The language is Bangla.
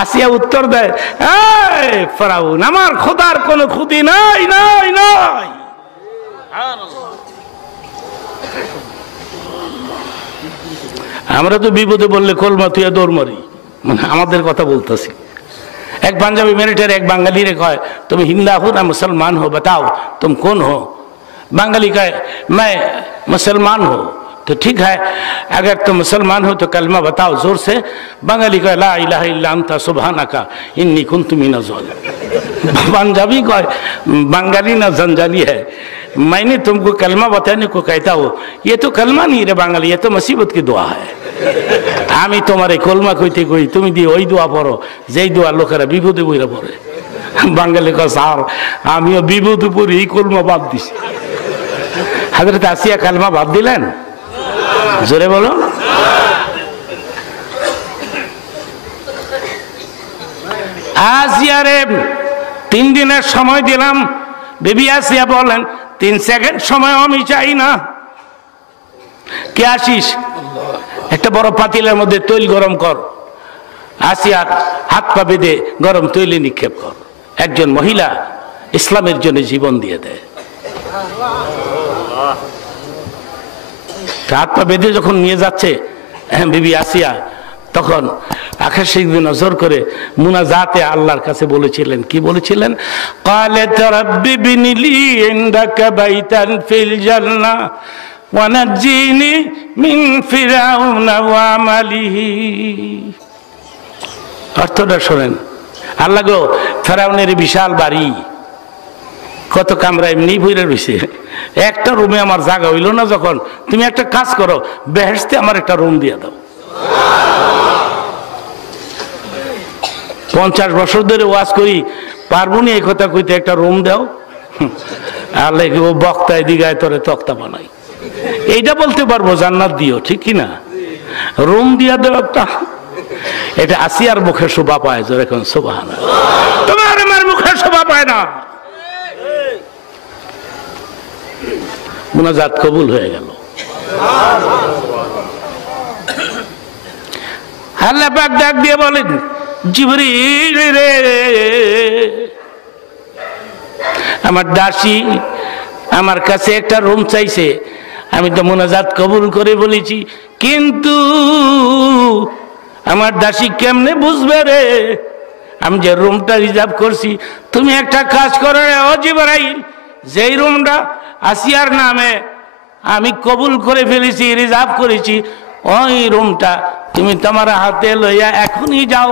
আসিয়া উত্তর দেয়, এই ফেরাউন, আমার খোদার কোনো খুদি নাই নাই নাই। আমরা তো বিপদে বললে কলমা তুই দৌড় মারি, মানে আমাদের কথা বলতেছি। এক পাঞ্জাবি মিলিটারি এক বাঙালি রে কয়, তুমি हिंदा हो ना मुसलमान हो, बताओ तुम कौन हो? बंगाली कहे मैं मुसलमान हो। तो ठीक है, अगर तुम मुसलमान हो तो कलमा बताओ जोर से। बंगाली कहे ला इलाहा इल्ला अंता सुब्हानाका इन्नी कुन्तु मिनज़ ज़ालिमीन। पंजाबी कहे बंगाली ना जंजाली है, मैंने तुमको कलमा बताने को कहता हूँ, ये तो कलमा नहीं रे बांगाली, ये तो मुसीबत की दुआ है। আমি তোমার এই কলমা কইতে কই তুমি দিয়ে ওই দোয়া পড়ো যেই দোয়া লোকেরা বিপদে বইরা পড়ে। বাঙালি কয় স্যার আমিও বিপদে পড়ি, এই কলমা বাদ দিছি। হযরত আসিয়া কালমা বাদ দিলেন? জোরে বলো। আসিয়া রে 3 দিনের সময় দিলাম। বেবি আসিয়া বলেন 3 সেকেন্ড সময় আমি চাই না। কে আসিস? একটা বড় পাতিলের মধ্যে তৈল গরম কর, আসিয়ার হাত পা বেঁধে গরম তৈলে নিক্ষেপ কর। একজন মহিলা ইসলামের জন্য জীবন দিয়ে দেয়। হাত পা বেঁধে যখন নিয়ে যাচ্ছে বিবি আসিয়া, তখন আকাশের দিকে নজর করে মুনাজাতে আল্লাহর কাছে বলেছিলেন, কি বলেছিলেন? ক্বালাত রাব্বি বিনিলি ইনদাকা বাইতান ফিল জান্নাহ ওয়ানাজ্জিনি মিন ফিরাউনা ওয়া আমালিহি। অর্থটা শোনেন। আল্লাহ গো, ফেরাউনের বিশাল বাড়ি, কত কামরা এমনি ভরে রয়েছে, একটা রুমে আমার জায়গা হইল না। যখন তুমি একটা কাজ করো, বেহেশতে আমার একটা রুম দিয়ে দাও। 50 বছর ধরে ওয়াজ করি, পারবো নি এই কথা কইতে, একটা রুম দাও। আল্লাহ ও বক্তায় দিগায় তোরে তক্তা বানাই, এইটা বলতে পারবো জান্নাত দিও, ঠিক কিনা? রুম দিয়া দেও একটা। এটা আসিয়ার মুখে শোভা পায়, জোরে কোন সুবহানাল্লাহ। তোমার আমার মুখে শোভা পায় না। মুনাজাত কবুল হয়ে গেল। আল্লাহ পাক ডাক দিয়ে বলেন, জিবরিল রে, আমার দাসী আমার কাছে একটা রুম চাইছে, আমি তো মুনাজাত কবুল করে বলেছি, কিন্তু আমার দাসী কেমনে বুঝবে রে আমি যে রুমটা রিজার্ভ করছি? তুমি একটা কাজ করো রে ও জিবরাইল, যেই রুমটা আসিয়ার নামে আমি কবুল করে ফেলেছি, রিজার্ভ করেছি, ওই রুমটা তুমি তোমার হাতে লইয়া এখনই যাও।